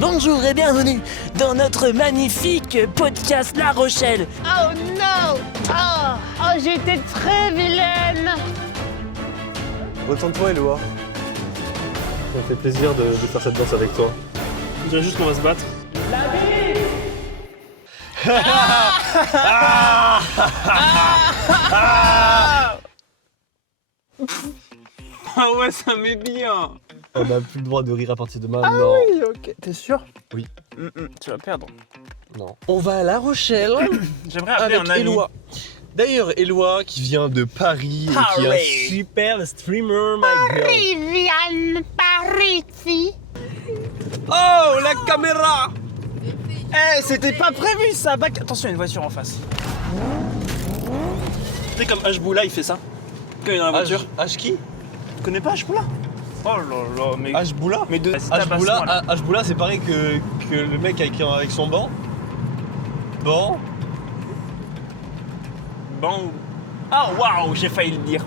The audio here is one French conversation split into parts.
Bonjour et bienvenue dans notre magnifique podcast La Rochelle. Oh non! Oh, j'ai été très vilaine! Retourne-toi, Eloi. Ça me fait plaisir de faire cette danse avec toi. On dirait juste qu'on va se battre. Ah ouais, ça met bien. On n'a plus le droit de rire à partir de maintenant. Oui, ok. T'es sûr? Oui. Tu vas perdre. Non. On va à La Rochelle J'aimerais appeler avec un ami. Eloi. D'ailleurs, Eloi qui vient de Paris et qui est un super streamer, my girl. Viviane Parisi! Oh, la caméra! Eh, c'était pas prévu ça! Attention, il y a une voiture en face. Tu sais, comme Hboula, il fait ça. Quand il est dans la voiture. H qui? Tu connais pas Hboula? Oh là là, mais. Hboula? Mais de. Vas-y, tabasse-moi, là. Hboula, c'est pareil que le mec avec son banc. Bon. Bon. Ah, waouh, j'ai failli le dire.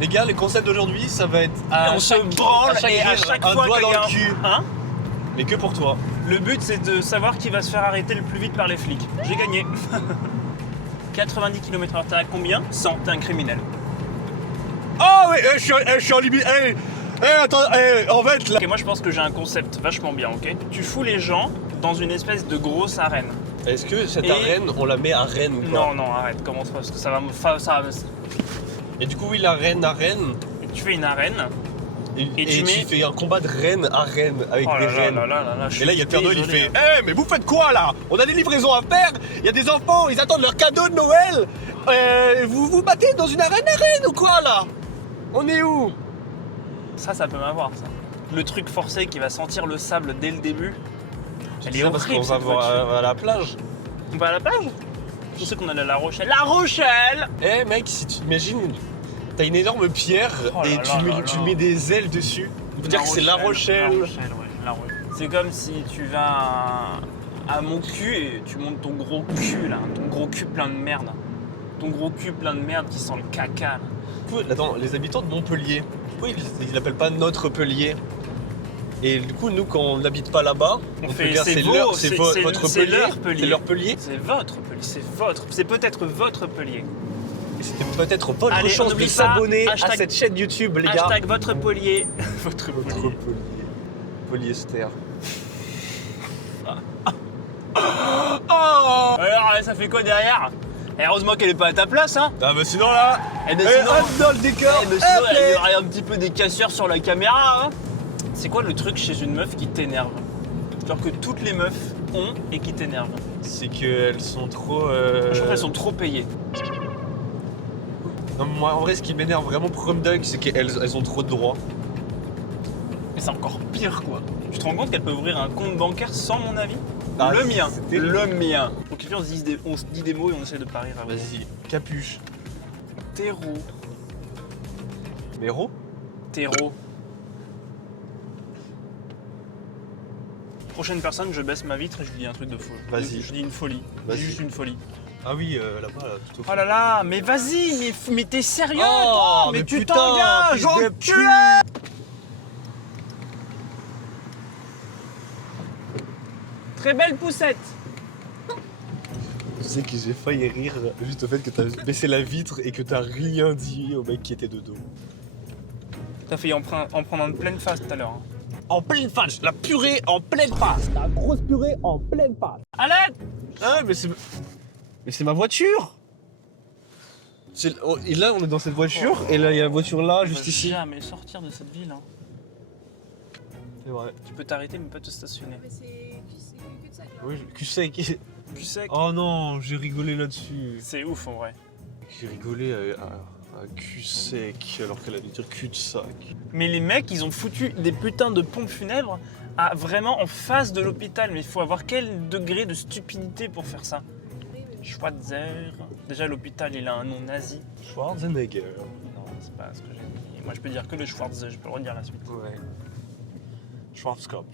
Les gars, le concept d'aujourd'hui, ça va être Et on se branle et à rire, chaque un fois doigt qu'il dans y a le cul. Hein? Mais que pour toi. Le but, c'est de savoir qui va se faire arrêter le plus vite par les flics. J'ai gagné. 90 km/h, t'es à combien? 100, t'es un criminel. Oh oui, je suis en limite. Attends, en fait là. Ok, moi je pense que j'ai un concept vachement bien, ok? Tu fous les gens dans une espèce de grosse arène. Est-ce que cette Et- arène, on la met à Rennes ou pas? Non, non, arrête, commence pas, parce que ça va me... Et du coup, oui, l'arène à Rennes. Tu fais une arène. Et tu tu mets- fais un combat de reine à Rennes avec Oh des là là rennes. là là là là, je Et là, il y a le Père suis Noël, il fait désolé. mais vous faites quoi là? On a des livraisons à faire. Il y a des enfants, ils attendent leur cadeau de Noël. Vous vous battez dans une arène à Rennes ou quoi là? On est où? Ça peut m'avoir, ça. Le truc forcé qui va sentir le sable dès le début. Elle est parce qu'on horrible, va cette voiture. voir à la plage. On va à la plage? Je sais qu'on allait à La Rochelle. La Rochelle! Mec, si tu imagines, t'as une énorme pierre Oh là et là tu là. mets des ailes dessus. On peut dire que c'est La Rochelle. La Rochelle, ouais, La Rochelle. C'est comme si tu vas à mon cul et tu montes ton gros cul là, ton gros cul plein de merde. Ton gros cul plein de merde qui sent le caca là. Attends, les habitants de Montpellier, pourquoi ils l'appellent pas notre Pellier? Et du coup, nous, quand on n'habite pas là-bas, on fait- peut dire c'est c'est vos- leur, c'est- votre c'est Pellier. leur Pellier. C'est leur Pellier. C'est votre Pellier, c'est peut-être votre Pellier. Et c'était peut-être votre Allez, on chance de oublie ça. s'abonner à Hashtag- cette chaîne YouTube, les gars. Hashtag votre Pellier. Votre Votre Pellier. Pellier. Polyester. Alors, ça fait quoi derrière? Et heureusement qu'elle est pas à ta place, hein. Ah bah sinon là, Eh ben sinon, hop dans le décor. eh ben sinon, il y aurait un petit peu des cassures sur la caméra, hein. C'est quoi le truc chez une meuf qui t'énerve? Genre que toutes les meufs ont et qui t'énervent. C'est qu'elles sont trop. Je trouve qu'elles sont trop payées. Non, moi, en vrai, ce qui m'énerve vraiment pour Home Dog, c'est qu'elles ont trop de droits. Mais c'est encore pire, quoi. Tu te rends compte qu'elles peuvent ouvrir un compte bancaire sans mon avis? Ah, Le mien. c'est terrible. Le mien. Donc on se dit des mots et on essaie de pas rire avant. Vas-y, capuche. Terreau. Méro. Terreau. Prochaine personne, je baisse ma vitre et je lui dis un truc de fou. Vas-y. Je dis une folie. Je dis Vas-y. juste une folie. Ah oui, là-bas, là, tout au fond. Oh là là, mais vas-y, mais t'es sérieux Oh, toi? Mais mais tu putain, t'engages, fils de enculé! Très belle poussette. Tu sais que j'ai failli rire juste au fait que t'as baissé la vitre et que t'as rien dit au mec qui était de dos. T'as failli en prendre en pleine face tout à l'heure. Hein. En pleine face, la purée en pleine face. La grosse purée en pleine face. Allez! Ah mais c'est ma voiture. Et là on est dans cette voiture et là il y a la voiture là juste ici. Jamais sortir de cette ville. Hein. C'est vrai. Tu peux t'arrêter mais pas te stationner. Mais c'est cul de sac. Oui, cul sec. Cul sec. Oh non, j'ai rigolé là-dessus. C'est ouf en vrai. J'ai rigolé à cul sec alors qu'elle allait dire cul de sac. Mais les mecs, ils ont foutu des putains de pompes funèbres vraiment en face de l'hôpital. Mais il faut avoir quel degré de stupidité pour faire ça? Schwarzer. Déjà, l'hôpital, il a un nom nazi. Schwarzenegger. Non, c'est pas ce que j'ai dit. Moi, je peux dire que le Schwarzer, je peux le redire la suite. Ouais. Schwarzkopf.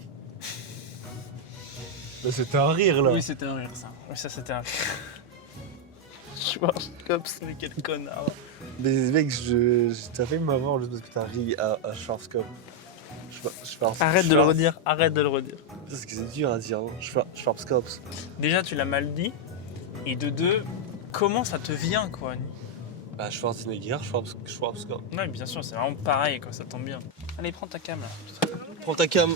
Là, c'était un rire là. Oui, c'était un rire, ça. Oui, ça, c'était un rire. Schwarzkopf, mais quel connard. Mais mec, t'as fait m'avoir juste parce que t'as ri à Schwarzkopf. Arrête de le redire, arrête de le redire. Parce que c'est dur à dire, non? Schwarzkopf. Déjà, tu l'as mal dit. Et de deux, comment ça te vient, quoi? Bah, Schwarzenegger, Schwarzkopf. Ouais, bien sûr, c'est vraiment pareil, quoi, ça tombe bien. Allez, prends ta cam, là. Prends ta cam.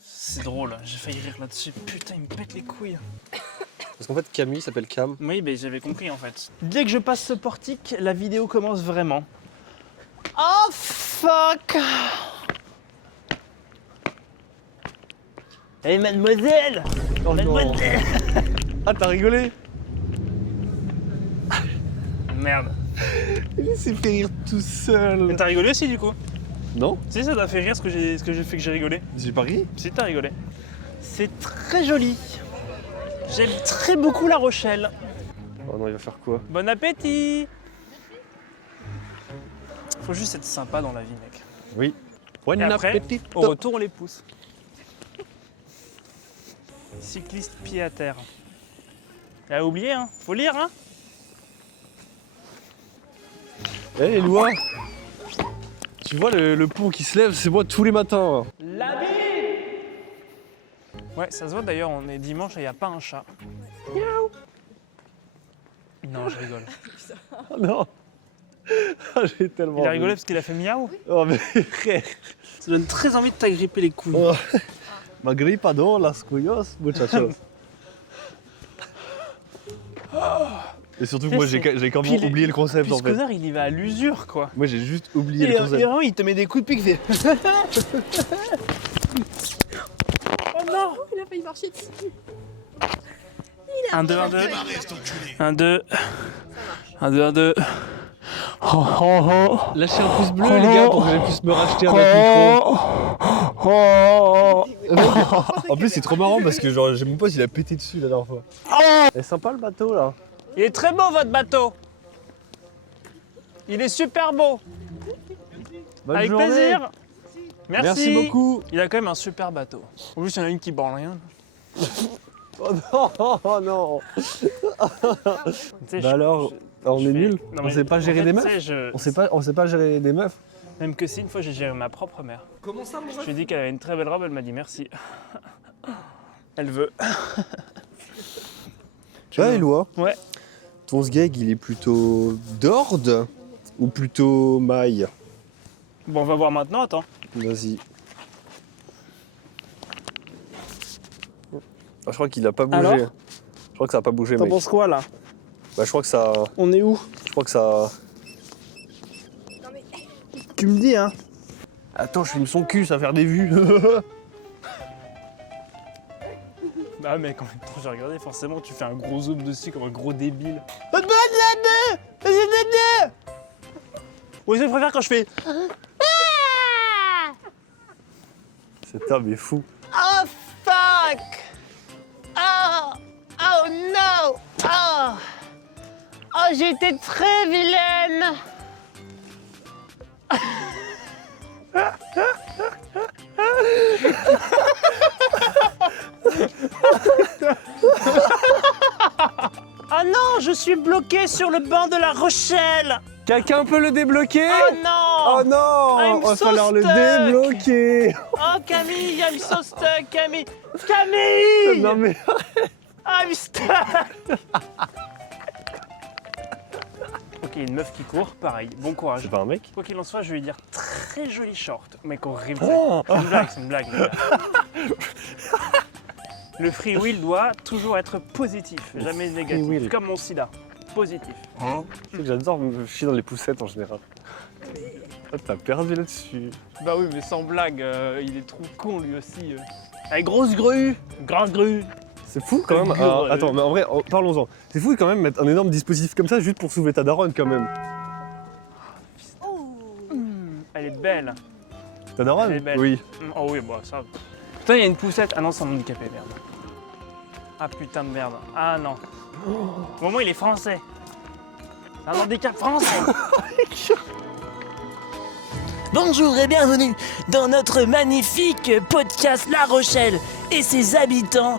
C'est drôle, j'ai failli rire là-dessus. Putain, il me pète les couilles. Parce qu'en fait, Camille s'appelle Cam. Oui, ben j'avais compris, en fait. Dès que je passe ce portique, la vidéo commence vraiment. Oh fuck. Eh mademoiselle, Oh non. mademoiselle. Ah, t'as rigolé? Merde. Il s'est fait rire tout seul. Mais t'as rigolé aussi, du coup? Non? Si, ça t'a fait rire ce que j'ai fait que j'ai rigolé. J'ai pas ri? Si, t'as rigolé. C'est très joli. J'aime très beaucoup La Rochelle. Oh non, il va faire quoi? Bon appétit! Faut juste être sympa dans la vie, mec. Oui. Bon Et après, appétit. au retour, on les pousse. Cycliste pied à terre. T'as oublié, hein? Faut lire, hein? Eh, les lois. Tu vois le pont qui se lève, c'est moi tous les matins. La vie! Ouais, ça se voit d'ailleurs, on est dimanche et il n'y a pas un chat. Miaou! Non, je rigole. Oh non. Ah, j'ai tellement. Il a rigolé parce qu'il a fait miaou. Oh, mais frère. Ça donne très envie de t'agripper les couilles. Oh. M'agripado las cuyos, muchachos. Et surtout que moi j'ai quand même oublié le concept Puis en ce fait. connard, il y va à l'usure, quoi. Moi j'ai juste oublié le concept. vraiment, il te met des coups de pique, fait. Oh non! Il a failli marcher dessus. 1, 2, 1, 2. 1, 2. 1, 2, 1, 2. Oh, oh, oh. Lâchez un pouce bleu les gars pour que je puisse me racheter un autre micro. En plus c'est trop marrant parce que genre j'ai mon pote il a pété dessus la dernière fois. C'est sympa le bateau là. Il est très beau, votre bateau. Il est super beau. Bonne Avec journée. plaisir. Merci beaucoup. Il a quand même un super bateau. En plus, il y en a une qui branle rien. Oh non, oh non. Tu sais, Bah alors, on est nuls. Non, On mais sait pas en gérer fait, des tu meufs. sais, On sait pas gérer des meufs. Même que si, une fois, j'ai géré ma propre mère. Comment ça mon Je lui ai dit qu'elle avait une très belle robe, elle m'a dit merci. Elle veut. Ouais, Eloi. Ouais. Ton sgeg il est plutôt d'orde ou plutôt maille? Bon, on va voir maintenant, attends. Vas-y. Ah, je crois qu'il a pas bougé. Alors Je crois que ça a pas bougé, T'en mec. penses quoi, là? Bah, je crois que ça. On est où? Je crois que ça. Non mais Tu me dis, hein. Attends, je filme son cul, ça va faire des vues. Bah, mec, en même temps, j'ai regardé, forcément, tu fais un gros zoom dessus comme un gros débile. Oui, je préfère quand je fais. Cet homme est fou. Oh fuck. Oh. Oh no. Oh. Oh, j'ai été très vilaine. Oh non, je suis bloqué sur le banc de La Rochelle. Quelqu'un peut le débloquer? Oh non. Oh non! I'm Il va so falloir le stuck. débloquer! Oh Camille, I'm so stuck, Camille. Camille. Non mais. I'm stuck. Ok, une meuf qui court, pareil, bon courage. C'est pas un mec? Quoi qu'il en soit, je vais lui dire très joli short. Mec, horrible. Oh. C'est une blague, c'est une blague. les gars. Le free will doit toujours être positif, jamais négatif. will. Comme mon sida. Positif. Tu sais que j'adore me chier dans les poussettes en général. Ah, t'as perdu là-dessus. Bah oui, mais sans blague, il est trop con lui aussi. Avec grosse grue. Grosse grue. C'est fou quand même. Gueule. Attends, mais en vrai, parlons-en. C'est fou quand même mettre un énorme dispositif comme ça juste pour soulever ta daronne quand même. Elle est belle. Ta daronne? Elle est belle. Oui. Oh oui, bah ça. Putain, il y a une poussette. Ah non, c'est un handicapé, merde. Ah putain de merde. Ah non. Au moins, il est français. Un handicap français. Bonjour et bienvenue dans notre magnifique podcast La Rochelle et ses habitants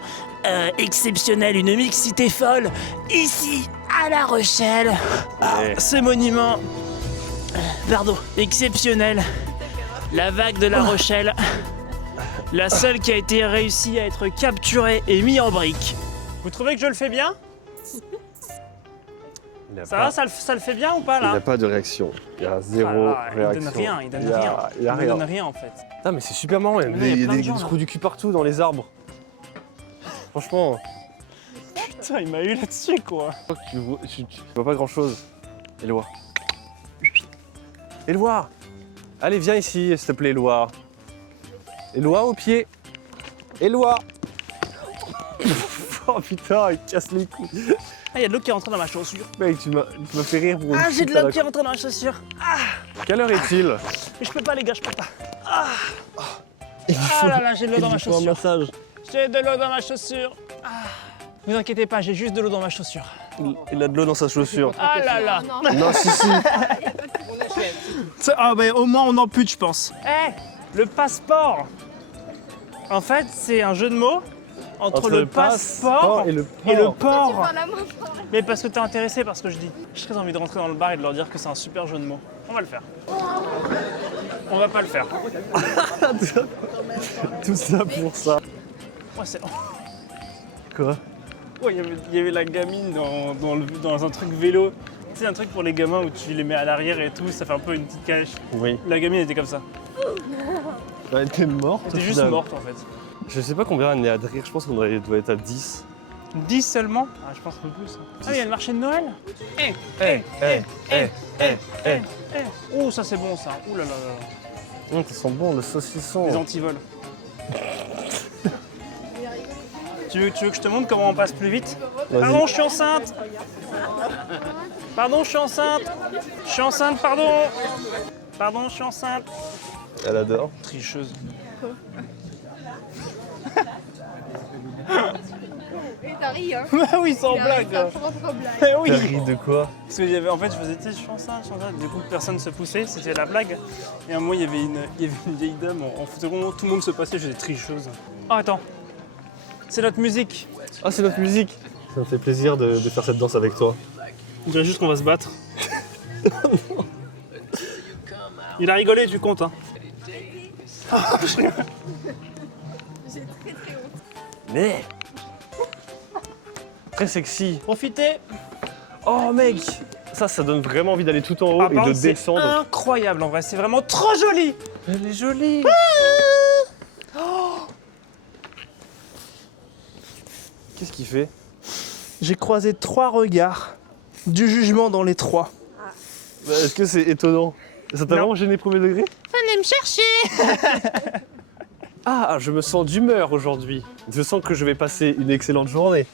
exceptionnels, une mixité folle, ici à La Rochelle. Eh. Ce monument, pardon, exceptionnel. La vague de La Rochelle. La seule qui a été réussie à être capturée et mise en brique. Vous trouvez que je le fais bien? Ça va, ça le fait bien ou pas Il n'y là? a pas de réaction. Il y a zéro réaction. Il donne rien, il donne Il y a rien. Il rien. donne rien en fait. Ah mais c'est super marrant, il Mais il y a y a plein de des gens, là. trous du cul partout dans les arbres. Franchement, Putain, il m'a eu là-dessus quoi. tu vois pas grand chose. Éloi. Éloi. Allez, viens ici, s'il te plaît, Éloi. Éloi au pied. Éloi. Oh putain, il casse les couilles. Ah, il y a de l'eau qui est rentrée dans ma chaussure. Mec, tu m'as fait rire pour une Ah, j'ai de chute à l'eau la qui est rentrée dans ma chaussure. Quelle heure est-il? Mais je peux pas les gars, je peux pas. Ah là là, j'ai de l'eau dans ma Il faut un chaussure. massage. J'ai de l'eau dans ma chaussure. Ah. Vous inquiétez pas, j'ai juste de l'eau dans ma chaussure. Il a de l'eau dans sa chaussure. Ah là là. Non, si, si. Ah bah au moins on en pute je pense. Eh, le passeport. En fait c'est un jeu de mots entre le passeport et le port. Par la main. Mais parce que t'es intéressé par ce que je dis. J'ai très envie de rentrer dans le bar et de leur dire que c'est un super jeu de mots. On va le faire. On va pas le faire. Tout ça pour ça. Ouais, c'est... Quoi? Ouais, il y avait la gamine dans un truc vélo. Tu sais, un truc pour les gamins où tu les mets à l'arrière et tout, ça fait un peu une petite calèche. Oui. La gamine était comme ça. Elle était morte. Elle était juste morte en fait. Je sais pas combien elle est à de rire, je pense qu'on doit être à 10. 10 seulement? Ah, je pense un peu plus. Ah, il y a le marché de Noël? Oh, ça c'est bon ça. Ouh là là là. Ça sent bon, le saucisson. Les antivols. Tu veux que je te montre comment on passe plus vite? Pardon, je suis enceinte. Pardon, je suis enceinte. Je suis enceinte, pardon. Pardon, je suis enceinte. Elle adore. Tricheuse. Et t'as ri, hein. Bah oui, sans blague. Ta propre blague. Eh oui. T'as ri de quoi? Parce que en fait, je faisais, tu sais, je suis enceinte. Du coup, personne se poussait, c'était la blague. Et à un moment, il y avait une vieille dame en fauteuil, tout le monde se passait, je faisais tricheuse. Oh, attends. C'est notre musique. Ah, c'est notre musique. Ça me fait plaisir de faire cette danse avec toi. On dirait juste qu'on va se battre. Il a rigolé, tu comptes, hein. J'ai très très honte. Mais très sexy. Profitez. Oh mec, ça donne vraiment envie d'aller tout en haut Ah, et par de contre, c'est descendre. incroyable en vrai, c'est vraiment trop joli. Elle est jolie. Qu'est-ce qu'il fait? J'ai croisé 3 regards. Du jugement dans les 3. Bah, est-ce que c'est étonnant? Ça t'a Non. vraiment gêné premier degré? Venez me chercher. Ah, je me sens d'humeur aujourd'hui. Je sens que je vais passer une excellente journée.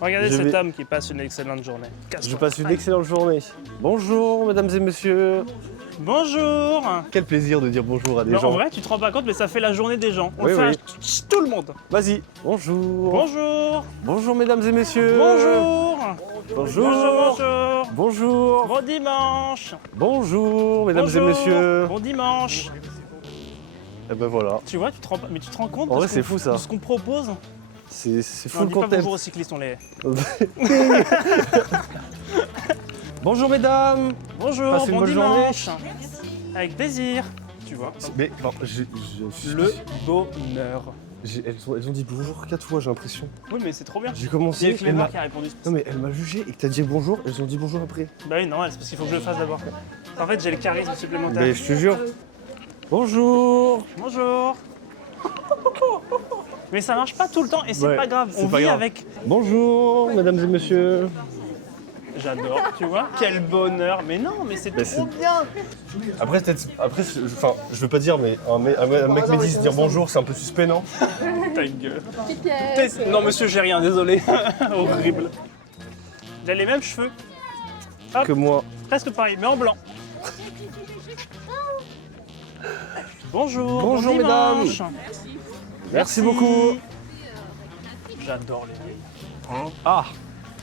Regardez Je cet vais- homme qui passe une excellente journée. Casse-toi. Je passe une excellente journée. Bonjour, mesdames et messieurs. Bonjour. Quel plaisir de dire bonjour à des Non, gens. en vrai, tu te rends pas compte, mais ça fait la journée des gens. On Oui, le fait oui. à tout le monde. Vas-y. Bonjour. Bonjour. Bonjour, mesdames et messieurs. Bonjour. Bonjour. Bonjour, bonjour. Bonjour. Bon dimanche. Bonjour, mesdames Bonjour. et messieurs. Bon dimanche. Et ben voilà. Tu vois, tu te rends pas, mais tu te rends compte En de vrai, ce c'est qu'on- fou, ça. de ce qu'on propose. C'est On full dit pas concept. bonjour aux cyclistes, on les... Bonjour, mesdames. Bonjour, Passez une bon bonne dimanche. Avec plaisir. Tu vois, Mais non, le bonheur. elles ont dit bonjour 4 fois, j'ai l'impression. Oui, mais c'est trop bien. J'ai C'est commencé. Elle Clément m'a... qui a répondu. Non mais elle m'a jugé et que t'as dit bonjour, elles ont dit bonjour après. Bah oui, normal, c'est parce qu'il faut que je le fasse d'abord. En fait, j'ai le charisme supplémentaire. Mais je te jure. Bonjour. Bonjour. Mais ça marche pas tout le temps et c'est Ouais, pas grave. c'est On pas vit grave. avec. Mesdames et messieurs. J'adore, tu vois. Quel bonheur. Mais non, mais c'est Mais trop c'est- bien. Après je veux pas dire mais un mec me dit dire bonjour, c'est un peu suspect, non? Ta gueule. Petite Non, monsieur, j'ai rien, désolé. Horrible. J'ai les mêmes cheveux. Que moi. Presque pareil, mais en blanc. Bonjour. Bonjour, bon mesdames. dimanche. Merci beaucoup. J'adore les rires. Ah.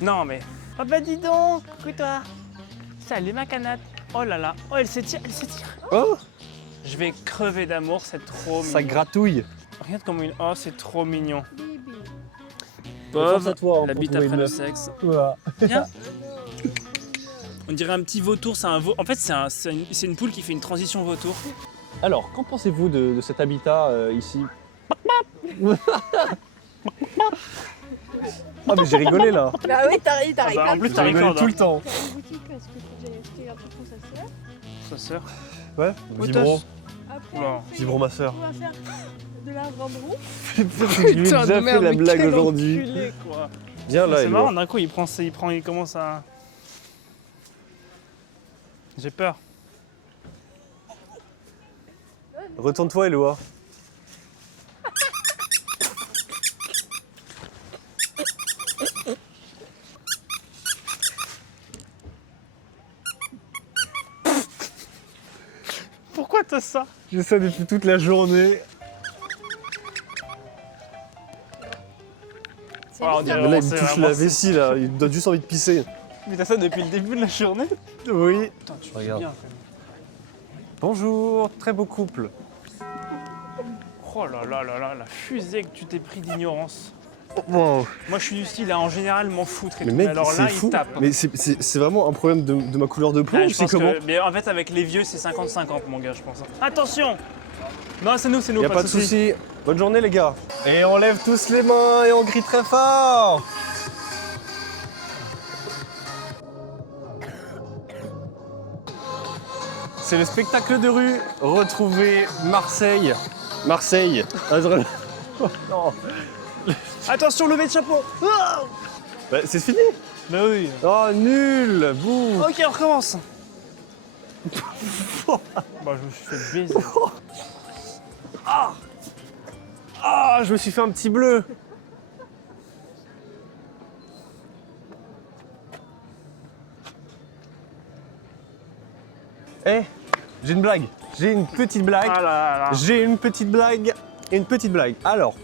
Non mais. Oh bah dis donc, écoute-toi. Salut ma canette. Oh là là. Oh elle s'étire, elle s'étire. Oh, Je vais crever d'amour, c'est trop ça mignon. gratouille. Regarde comme une. Oh c'est trop mignon. Pense à toi, hein, la pour bite trouver après une le meuf. sexe. Voilà. Viens. On dirait un petit vautour, c'est un veau. En fait c'est une poule qui fait une transition vautour. Alors, qu'en pensez-vous de cet habitat ici? Ah mais j'ai rigolé là. Bah oui, t'as bah, en rigolé. plus, J'ai t'as rigolé rigolé tout le temps. Une boutique parce que j'ai acheté un truc pour sa sœur. Sa sœur. Ouais, Vibron. Après, Oula. Vibron ma sœur. on va faire de la vendrou. Je lui ai déjà fait la blague aujourd'hui. Enculé, quoi. Viens là, C'est Eloi. marrant, d'un coup, il commence à... J'ai peur. Retourne-toi, Eloi. Pourquoi t'as ça? J'ai ça depuis toute la journée. On dirait Mais là, il vraiment, me c'est touche vraiment- la vessie là, il me donne juste envie de pisser. Mais t'as ça depuis le début de la journée? Oui. Putain, tu fais Regarde. bien quand même. Bonjour, très beau couple. Oh là là là là, la fusée que tu t'es pris d'ignorance. Wow. Moi je suis du style à en général m'en foutre et Mais tout. mec, Mais alors là, c'est il fou. tape. Mais c'est vraiment un problème de ma couleur de peau Ah, ou je c'est pense comment mais en fait avec les vieux c'est 50-50 mon gars je pense. Attention. Non c'est nous, Y'a pas de soucis. Bonne journée les gars. Et on lève tous les mains et on crie très fort. C'est le spectacle de rue. Retrouvez Marseille. Marseille. Non. Attention, levée de chapeau. Bah, c'est fini. Bah oui. Oh nul. Bouh. Ok, on recommence. Bah je me suis fait baiser. Ah, je me suis fait un petit bleu. Eh, j'ai une blague. J'ai une petite blague. Ah là là là. J'ai une petite blague et une petite blague. Alors,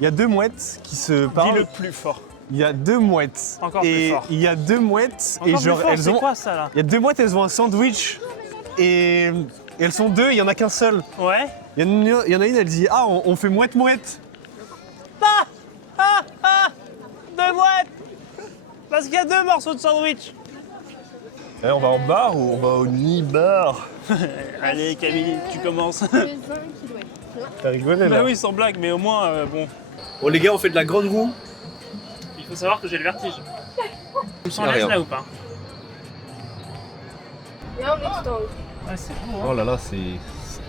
il y a deux mouettes qui se parlent. Dis-le plus fort. Il y a deux mouettes. Encore plus et fort. il y a deux mouettes et Encore plus genre fort, elles c'est ont. quoi ça là? Il y a deux mouettes, elles ont un sandwich et elles sont deux, il y en a qu'un seul. Ouais. Il y en a une, elle dit ah on fait mouette mouette. Deux mouettes. Parce qu'il y a deux morceaux de sandwich. Eh, on va en bar ou on va au ni-bar? Allez Camille, tu commences. T'as rigolé là? Bah oui, sans blague, mais au moins, bon. Bon les gars, on fait de la grande roue. Il faut savoir que j'ai le vertige. Tu me sens Y a à l'aise rien. là ou pas? Là, on est tout en haut. Ouais, c'est beau, hein. Oh là là, c'est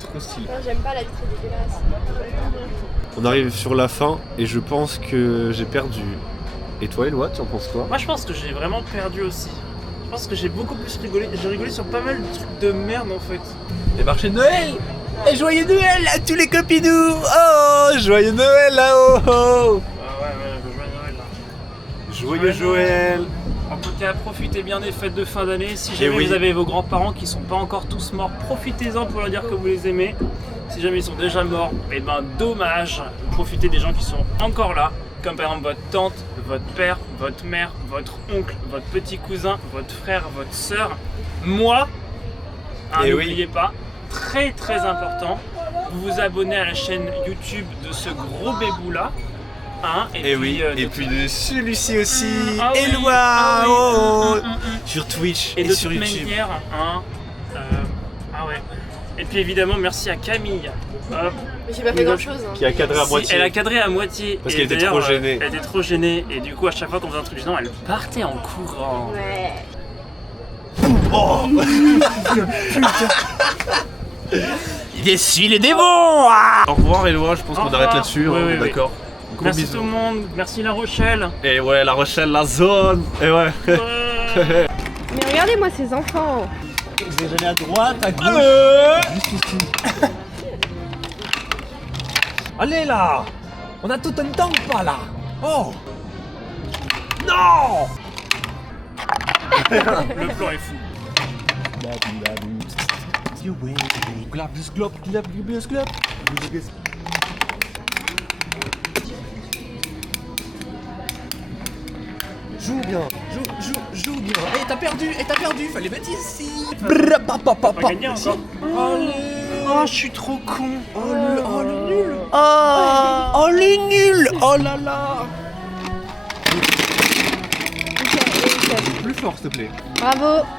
trop stylé. Non, j'aime pas la vitre dégueulasse. On arrive sur la fin et je pense que j'ai perdu. Et toi Eloi, tu en penses quoi? Moi, je pense que j'ai vraiment perdu aussi. Je pense que j'ai beaucoup plus rigolé. J'ai rigolé sur pas mal de trucs de merde en fait. Les marchés de Noël! Et joyeux Noël à tous les copinous! Oh! Joyeux Noël là-haut! Oh! Ah ouais, joyeux Noël là. Joyeux Joël! En tout cas, profitez bien des fêtes de fin d'année. Si jamais oui. vous avez vos grands-parents qui sont pas encore tous morts, profitez-en pour leur dire que vous les aimez. Si jamais ils sont déjà morts, et ben dommage. Profitez des gens qui sont encore là, comme par exemple votre tante, votre père, votre mère, votre oncle, votre petit cousin, votre frère, votre sœur. Moi, hein, Eh oui. n'oubliez pas, très très important, vous vous abonnez à la chaîne YouTube de ce gros bébou là. Hein, Et oui, de et puis de celui-ci aussi, Ah oui, Eloi! ah oui, Oh! mm. Sur Twitch Et de sur toute YouTube. manière, hein, ah ouais. Et puis évidemment, merci à Camille. Hop. Mais j'ai pas fait grand chose. Hein. Qui a cadré à Si, moitié. elle a cadré à moitié. Parce Et qu'elle était d'ailleurs, trop gênée. Elle était trop gênée. Et du coup, à chaque fois qu'on faisait un truc gênant, elle partait en courant. Ouais. Il essuie les démons! Ah au revoir Eloi, je pense Au qu'on revoir. arrête là-dessus, Oui, hein, oui, oui. d'accord. Gros Merci bisous. tout le monde. Merci La Rochelle. Et ouais, La Rochelle, la zone! Et ouais. Mais regardez-moi ces enfants. Déjeuner à droite, à gauche. Juste ici. Allez là! On a tout un temps ou pas là? Oh! Non! Le plan est fou. Joue bien, joue bien. Eh, t'as perdu, fallait mettre ici. On va gagner encore. Oh, je suis trop con. Oh, le nul. Oh, les nuls. Oh là là. Plus fort, s'il te plaît. Bravo.